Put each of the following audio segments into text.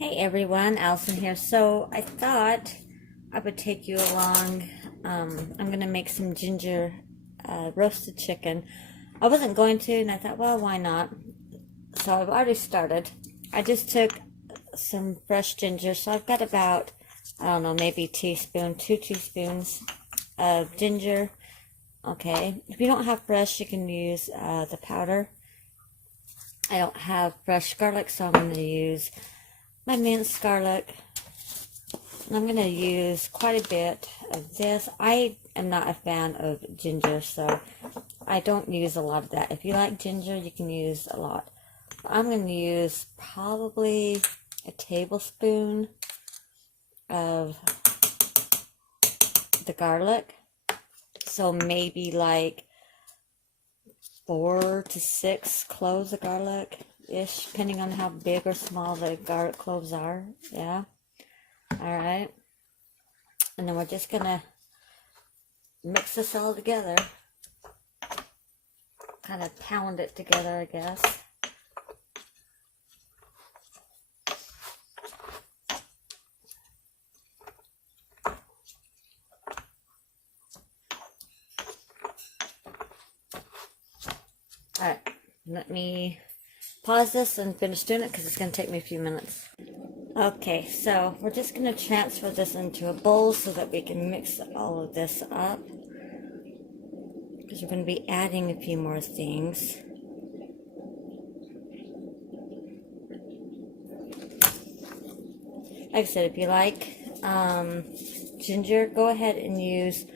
Hey everyone, Allison here. So I thought I would take you along. I'm gonna make some ginger roasted chicken. I wasn't going to, and I thought, well, why not? So I've already started. I just took some fresh ginger, so I've got about, I don't know, maybe two teaspoons of ginger. Okay, if you don't have fresh, you can use the powder. I don't have fresh garlic, so I'm going to use my minced garlic. And I'm going to use quite a bit of this. I am not a fan of ginger, so I don't use a lot of that. If you like ginger, you can use a lot. I'm going to use probably a tablespoon of the garlic. So maybe like 4 to 6 cloves of garlic-ish, depending on how big or small the garlic cloves are. Yeah. All right. And then we're just going to mix this all together. Kind of pound it together, I guess. All right, let me pause this and finish doing it because it's going to take me a few minutes. Okay, so we're just going to transfer this into a bowl so that we can mix all of this up, because we're going to be adding a few more things. Like I said, if you like ginger, go ahead and use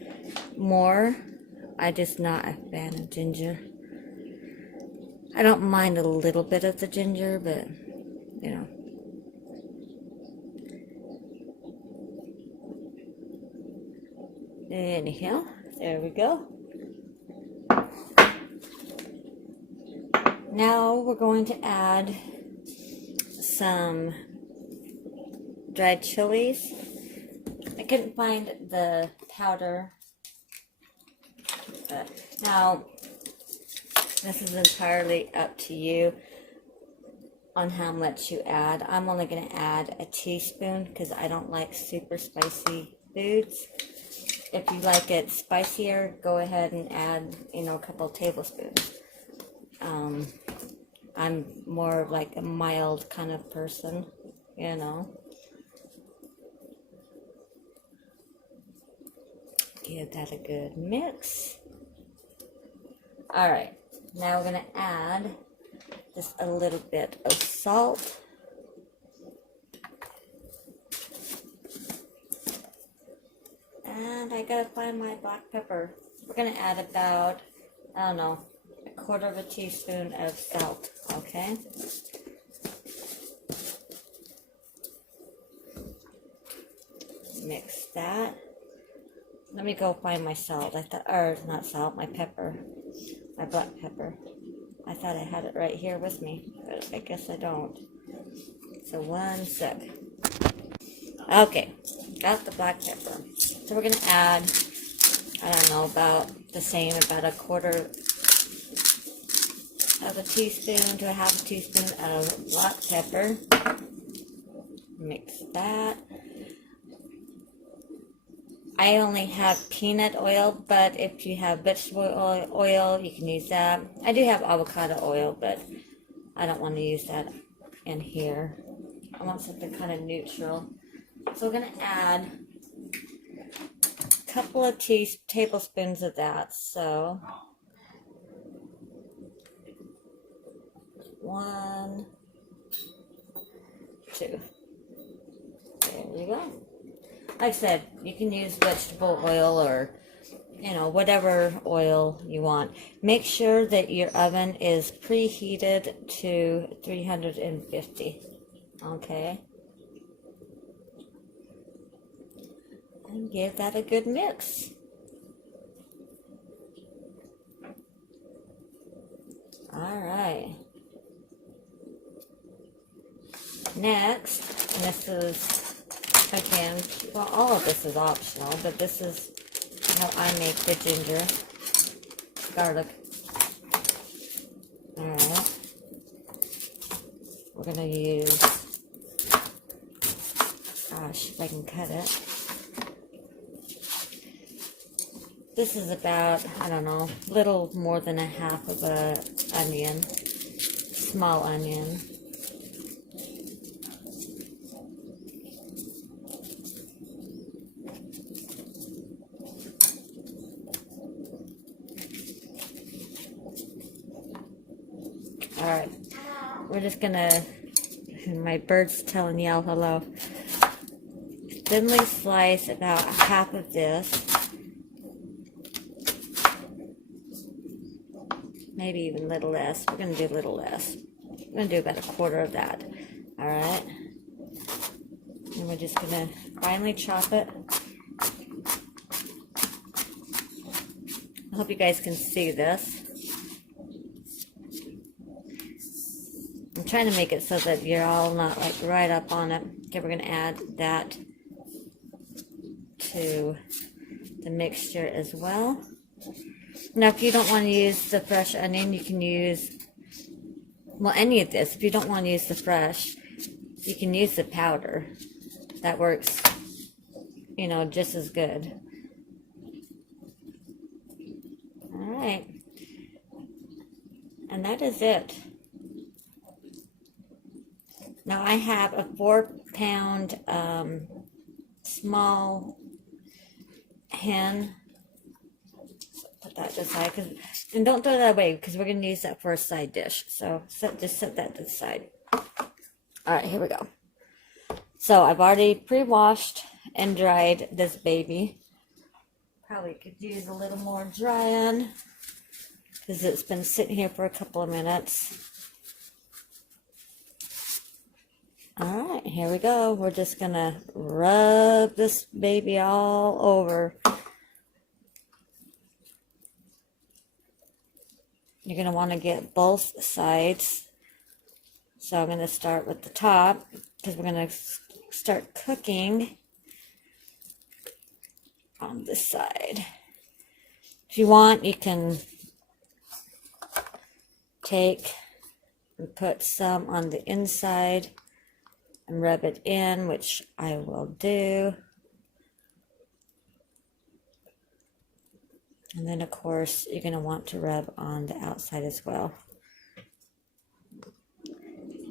more. I'm just not a fan of ginger. I don't mind a little bit of the ginger, but, you know. Anyhow, there we go. Now we're going to add some dried chilies. I couldn't find the powder. Now, this is entirely up to you on how much you add. I'm only going to add a teaspoon because I don't like super spicy foods. If you like it spicier, go ahead and add, a couple tablespoons. I'm more of like a mild kind of person, Give that a good mix. All right. Now we're going to add just a little bit of salt. And I gotta find my black pepper. We're going to add about, I don't know, 1/4 teaspoon of salt, okay? Mix that. Let me go find my salt. Or not salt, my pepper. My black pepper. I thought I had it right here with me, but I guess I don't. So 1 sec. Okay, got the black pepper. So we're going to add, I don't know, about the same, about 1/4 of a teaspoon to 1/2 teaspoon of black pepper. Mix that. I only have peanut oil, but if you have vegetable oil, you can use that. I do have avocado oil, but I don't want to use that in here. I want something kind of neutral. So we're going to add a couple of tablespoons of that. So 1, 2. There we go. Like I said, you can use vegetable oil or, whatever oil you want. Make sure that your oven is preheated to 350. Okay? And give that a good mix. Alright. Next, and this is, again, well, all of this is optional, but this is how I make the ginger garlic. Alright. We're going to use brush if I can cut it. This is about, I don't know, little more than a half of a onion, small onion. Alright, we're just gonna, my bird's telling y'all hello. Thinly slice about half of this. Maybe even a little less. We're gonna do a little less. We're gonna do about a quarter of that. Alright. And we're just gonna finely chop it. I hope you guys can see this. I'm trying to make it so that you're all not like right up on it. Okay, we're gonna add that to the mixture as well. Now, if you don't want to use the fresh onion, you can use, well, any of this. If you don't want to use the fresh, you can use the powder. That works, you know, just as good. All right. And that is it. Now, I have a 4-pound small hen. Put that aside, and don't throw that away because we're going to use that for a side dish. So just set that to the side. All right, here we go. So I've already pre-washed and dried this baby. Probably could use a little more drying because it's been sitting here for a couple of minutes. All right, here we go. We're just going to rub this baby all over. You're going to want to get both sides. So I'm going to start with the top because we're going to start cooking on this side. If you want, you can take and put some on the inside and rub it in, which I will do. And then, of course, you're going to want to rub on the outside as well.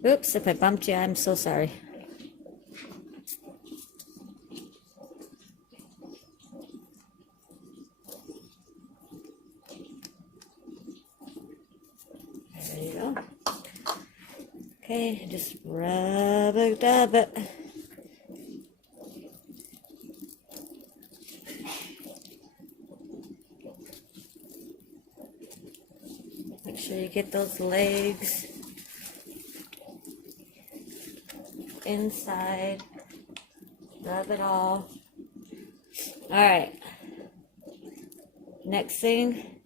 Oops, if I bumped you, I'm so sorry. There you go. Okay, just rub it, dab it. Make sure you get those legs inside. Rub it all. Alright. Next thing,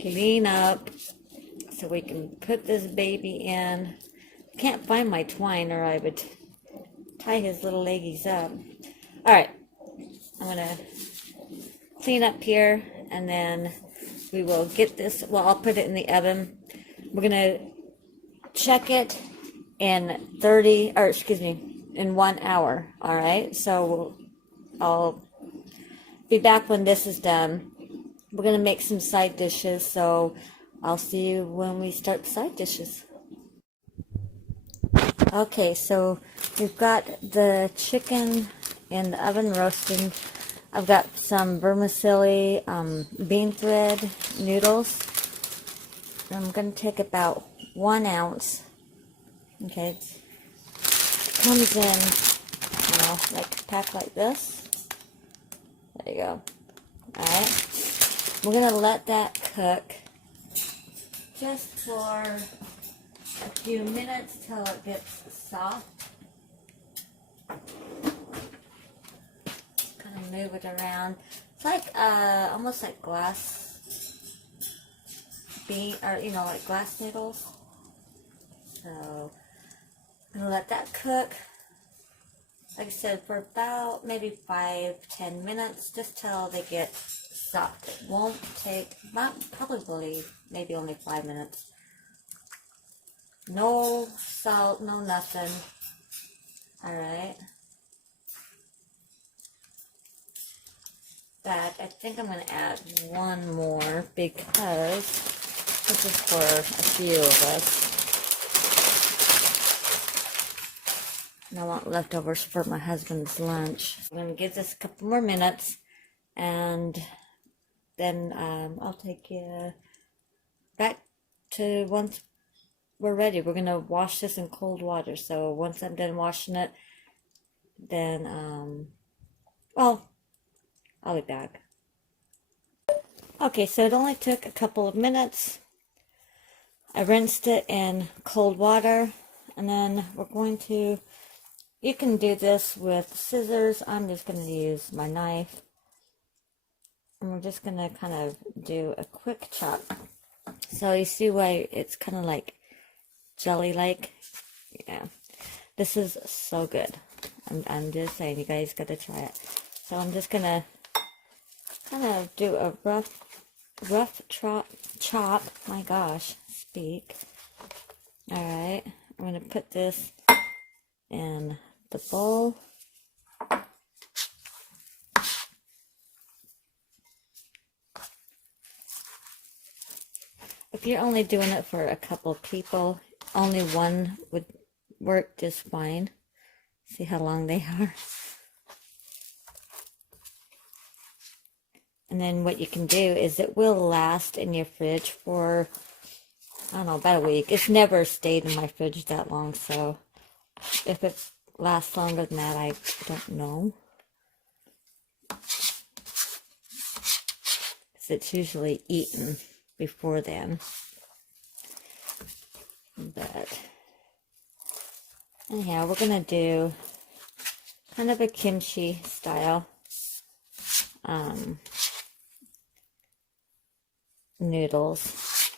clean up so we can put this baby in. Can't find my twine or I would tie his little leggies up. Alright. I'm going to clean up here and then we will get this, well, I'll put it in the oven. We're going to check it in in 1 hour. All right. So I'll be back when this is done. We're going to make some side dishes. So I'll see you when we start the side dishes. Okay. So we've got the chicken in the oven roasting. I've got some vermicelli bean thread noodles. I'm going to take about 1 ounce. Okay, it comes in, you know, like packed like this. There you go. Alright, we're going to let that cook just for a few minutes till it gets soft. Kind of move it around. It's like almost like glass bean, or you know, like glass noodles. So I'm gonna let that cook, like I said, for about maybe 5-10 minutes, just till they get soft. It won't take, probably maybe only 5 minutes. No salt, no nothing. All right. fact, I think I'm going to add one more because this is for a few of us. And I want leftovers for my husband's lunch. I'm going to give this a couple more minutes, and then I'll take you back to once we're ready. We're going to wash this in cold water. So once I'm done washing it, then, well, I'll be back. Okay, so it only took a couple of minutes. I rinsed it in cold water, and then we're going to, you can do this with scissors. I'm just going to use my knife. And we're just going to kind of do a quick chop. So you see why it's kind of like jelly-like? Yeah. This is so good. I'm just saying, you guys got to try it. So I'm just going to kind of do a rough chop. My gosh, speak. Alright, I'm going to put this in the bowl. If you're only doing it for a couple people, only one would work just fine. See how long they are. And then what you can do is it will last in your fridge for, I don't know, about a week. It's never stayed in my fridge that long, so if it lasts longer than that, I don't know. Because it's usually eaten before then. But anyhow, we're going to do kind of a kimchi style noodles.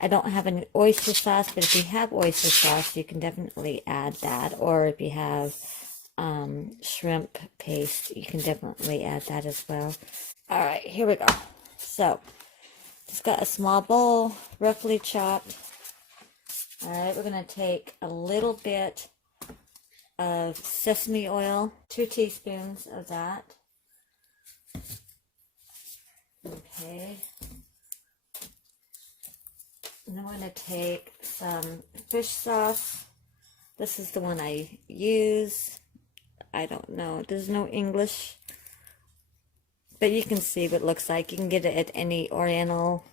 I don't have any oyster sauce, but if you have oyster sauce, you can definitely add that. Or if you have shrimp paste, you can definitely add that as well. Alright, here we go. So, just got a small bowl, roughly chopped. Alright, we're going to take a little bit of sesame oil, 2 teaspoons of that. Okay. And then we're going to take some fish sauce. This is the one I use. I don't know. There's no English. But you can see what it looks like. You can get it at any Oriental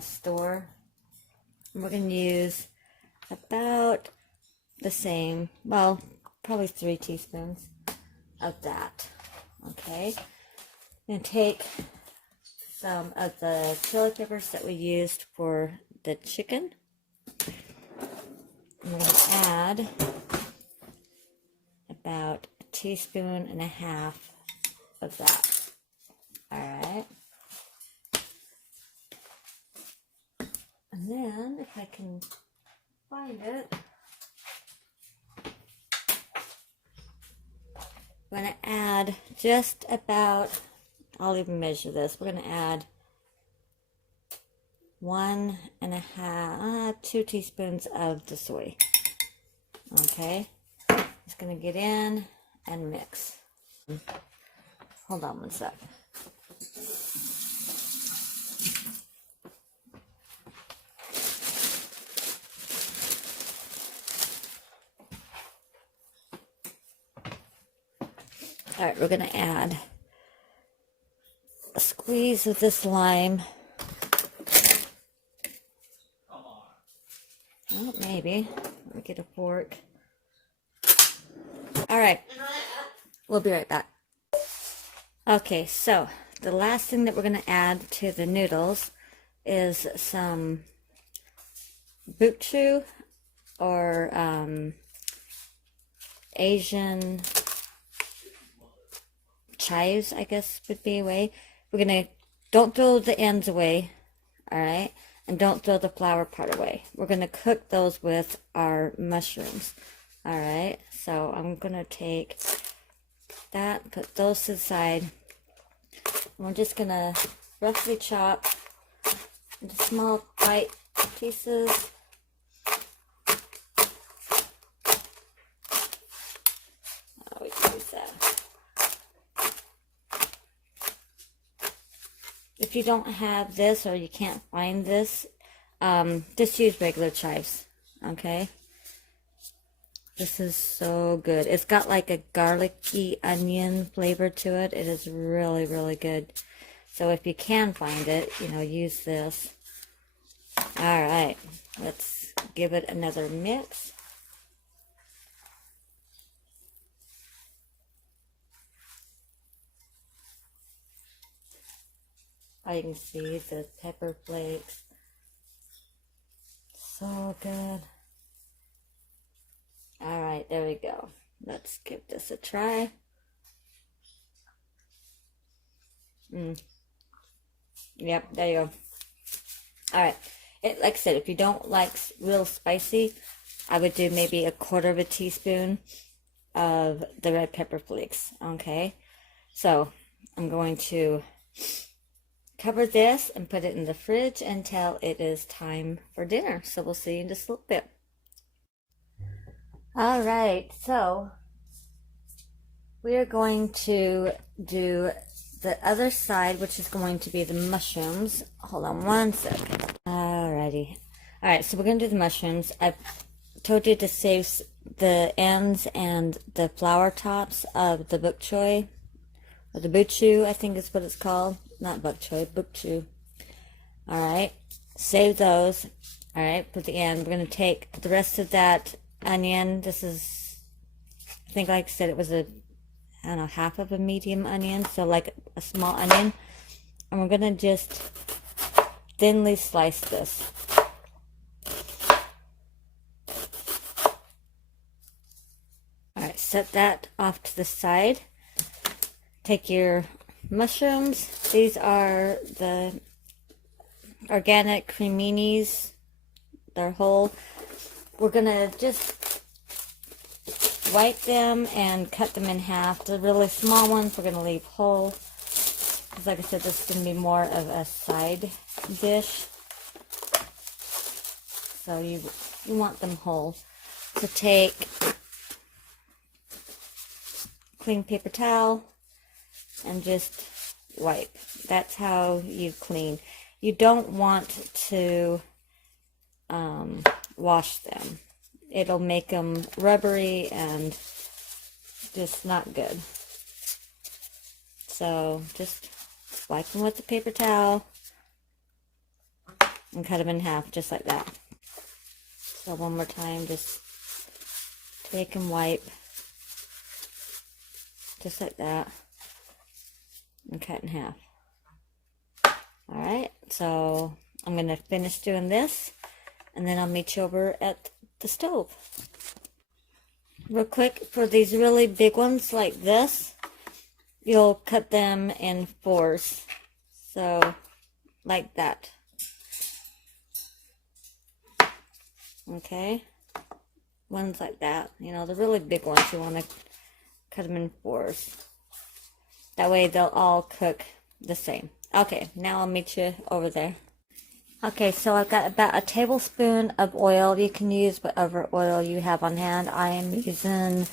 store. And we're going to use about the same, well, probably 3 teaspoons of that. Okay. I'm going to take some of the chili peppers that we used for the chicken. I'm going to add about 1.5 teaspoons of that. Alright. And then, if I can find it, I'm going to add just about, I'll even measure this, we're going to add 2 teaspoons of the soy. Okay, just going to get in and mix. Hold on one sec. Alright, we're going to add a squeeze of this lime. Well, maybe. Let me get a fork. Alright, we'll be right back. Okay, so the last thing that we're going to add to the noodles is some bukchu, or Asian chives, I guess would be a way. We're going to, don't throw the ends away, alright? And don't throw the flour part away. We're going to cook those with our mushrooms, alright? So I'm going to take that, put those to the side. And we're just going to roughly chop into small bite pieces. Oh, we can use that. if you don't have this or you can't find this, just use regular chives, okay? This is so good. It's got like a garlicky onion flavor to it. It is really, really good. So if you can find it, you know, use this. All right, let's give it another mix. Oh, you can see the pepper flakes. So good. All right, there we go. Let's give this a try. Yep, there you go. All right. Like I said, if you don't like real spicy, I would do maybe a quarter of a teaspoon of the red pepper flakes. Okay. So I'm going to cover this and put it in the fridge until it is time for dinner. So we'll see you in just a little bit. All right. So we are going to do the other side, which is going to be the mushrooms. Hold on one second. Alrighty. Alright, so we're going to do the mushrooms. I told you to save the ends and the flower tops of the bok choy, or the buchu, I think is what it's called. Not bok choy, buchu. Alright, save those. Alright, for the end, we're going to take the rest of that onion. This is, I think like I said, it was a, I don't know, half of a medium onion, so like a small onion. And we're going to just thinly slice this. Alright, set that off to the side. Take your mushrooms. These are the organic creminis. They're whole. We're going to just wipe them and cut them in half. The really small ones we're going to leave whole. Because like I said, this is going to be more of a side dish. So you want them whole. So take clean paper towel and just wipe. That's how you clean. You don't want to wash them. It'll make them rubbery and just not good. So just wipe them with the paper towel and cut them in half just like that. So one more time, just take and wipe just like that and cut in half. Alright, so I'm going to finish doing this and then I'll meet you over at the stove. Real quick, for these really big ones like this, you'll cut them in fours. So, like that. Okay? Ones like that. You know, the really big ones, you want to cut them in fours. That way they'll all cook the same. Okay, now I'll meet you over there. Okay, so I've got about a tablespoon of oil. You can use whatever oil you have on hand. I am using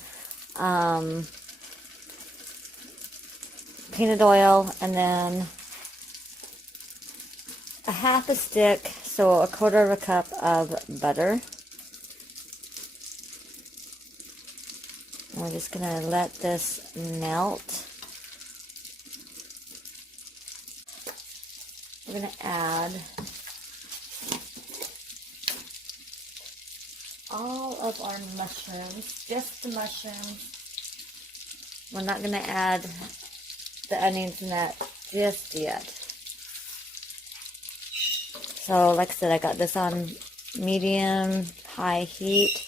peanut oil, and then a half a stick, so a quarter of a cup of butter. And we're just going to let this melt. We're going to add all of our mushrooms, just the mushrooms. We're not going to add the onions in that just yet. So like I said, I got this on medium high heat.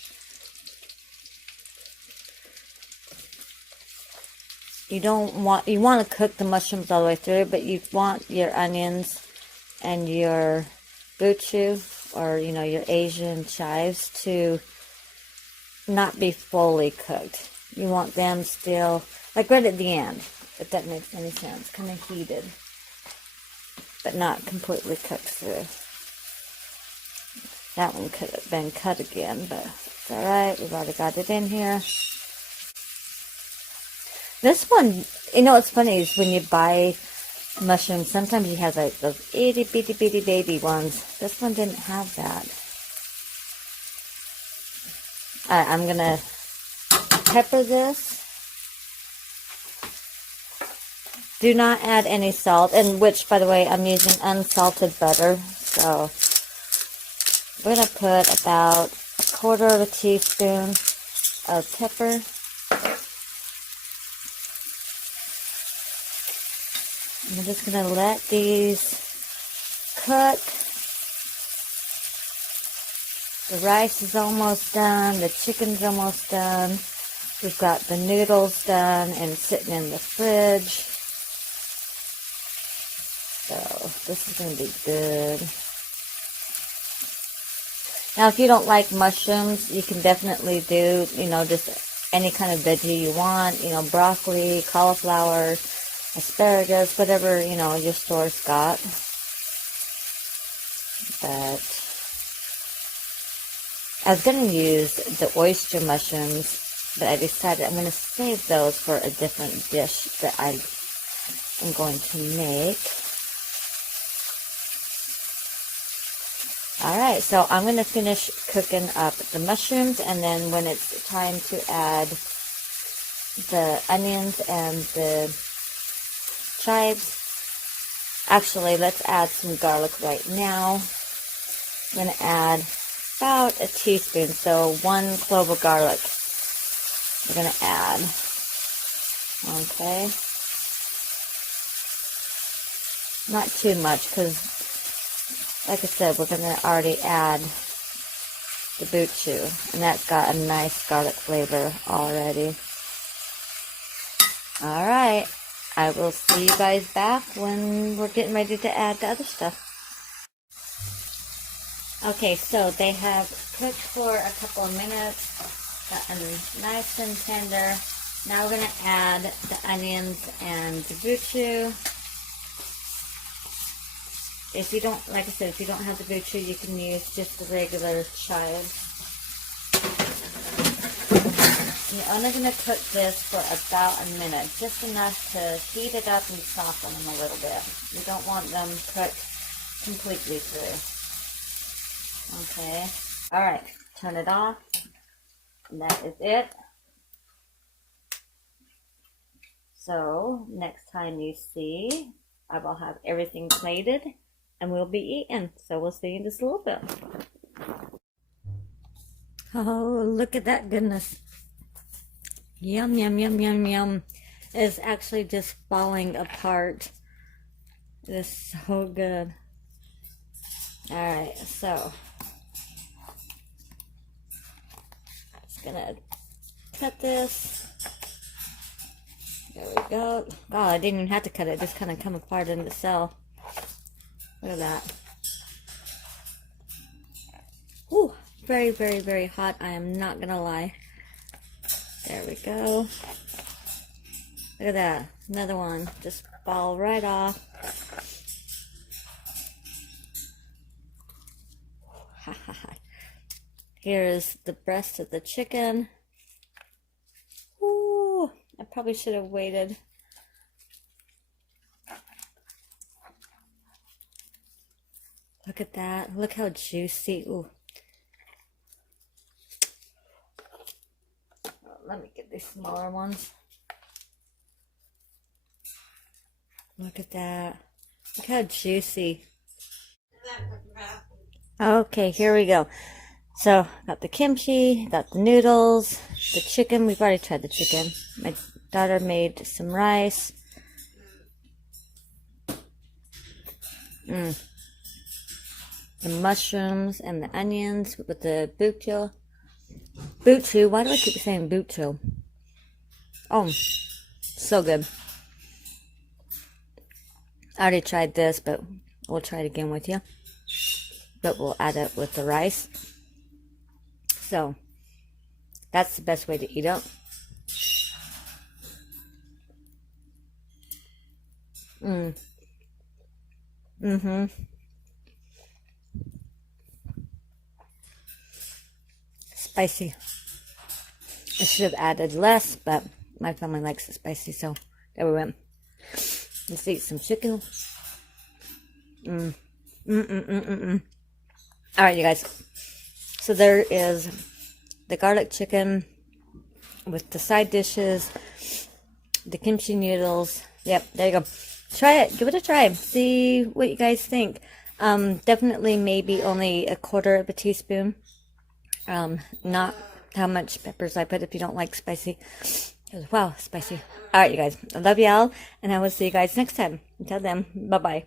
You want to cook the mushrooms all the way through, but you want your onions and your buchu, or you know, your Asian chives, to not be fully cooked. You want them still, like right at the end, if that makes any sense, kind of heated, but not completely cooked through. That one could have been cut again, but it's alright, we've already got it in here. This one, you know what's funny is when you buy mushrooms. Sometimes you have like those itty bitty bitty baby ones. This one didn't have that. Alright, I'm gonna pepper this. Do not add any salt, and which, by the way, I'm using unsalted butter. So we're gonna put about 1/4 teaspoon of pepper. And we're just gonna let these cook. The rice is almost done. The chicken's almost done. We've got the noodles done and sitting in the fridge. So this is going to be good. Now, if you don't like mushrooms, you can definitely do, just any kind of veggie you want. Broccoli, cauliflower, asparagus, whatever, your store's got. But I was going to use the oyster mushrooms, but I decided I'm going to save those for a different dish that I am going to make. Alright, so I'm going to finish cooking up the mushrooms, and then when it's time to add the onions and the chives, actually, let's add some garlic right now. I'm going to add about a teaspoon, so 1 clove of garlic we're going to add. Okay. Not too much, because like I said, we're going to already add the buchu, and that's got a nice garlic flavor already. Alright, I will see you guys back when we're getting ready to add the other stuff. Okay, so they have cooked for a couple of minutes, gotten nice and tender. Now we're going to add the onions and the buchu. If you don't, like I said, if you don't have the buchu, you can use just the regular chives. You're only going to cook this for about a minute, just enough to heat it up and soften them a little bit. You don't want them cooked completely through. Okay. Alright, turn it off. And that is it. So, next time you see, I will have everything plated and we'll be eating. So, we'll see you in just a little bit. Oh, look at that goodness. Yum, yum, yum, yum, yum. It's actually just falling apart. It is so good. Alright, so just gonna cut this. There we go. Oh, I didn't even have to cut it. It just kind of come apart in itself. Look at that. Ooh, very, very, very hot. I am not gonna lie. There we go. Look at that. Another one. Just fall right off. Here's the breast of the chicken. Ooh, I probably should have waited. Look at that. Look how juicy. Ooh. Let me get these smaller ones. Look at that. Look how juicy. Okay, here we go. So, got the kimchi, got the noodles, the chicken. We've already tried the chicken. My daughter made some rice. The mushrooms and the onions with the buchu. Buchu, why do I keep saying buchu? Oh, so good. I already tried this, but we'll try it again with you. But we'll add it with the rice. So, that's the best way to eat it. Spicy. I should have added less, but my family likes it spicy, so there we went. Let's eat some chicken. All right, you guys. So there is the garlic chicken with the side dishes, the kimchi noodles. Yep, there you go. Try it. Give it a try. See what you guys think. Definitely maybe only a quarter of a teaspoon. Not how much peppers I put if you don't like spicy. Wow, spicy. All right, you guys. I love y'all, and I will see you guys next time. Until then, bye-bye.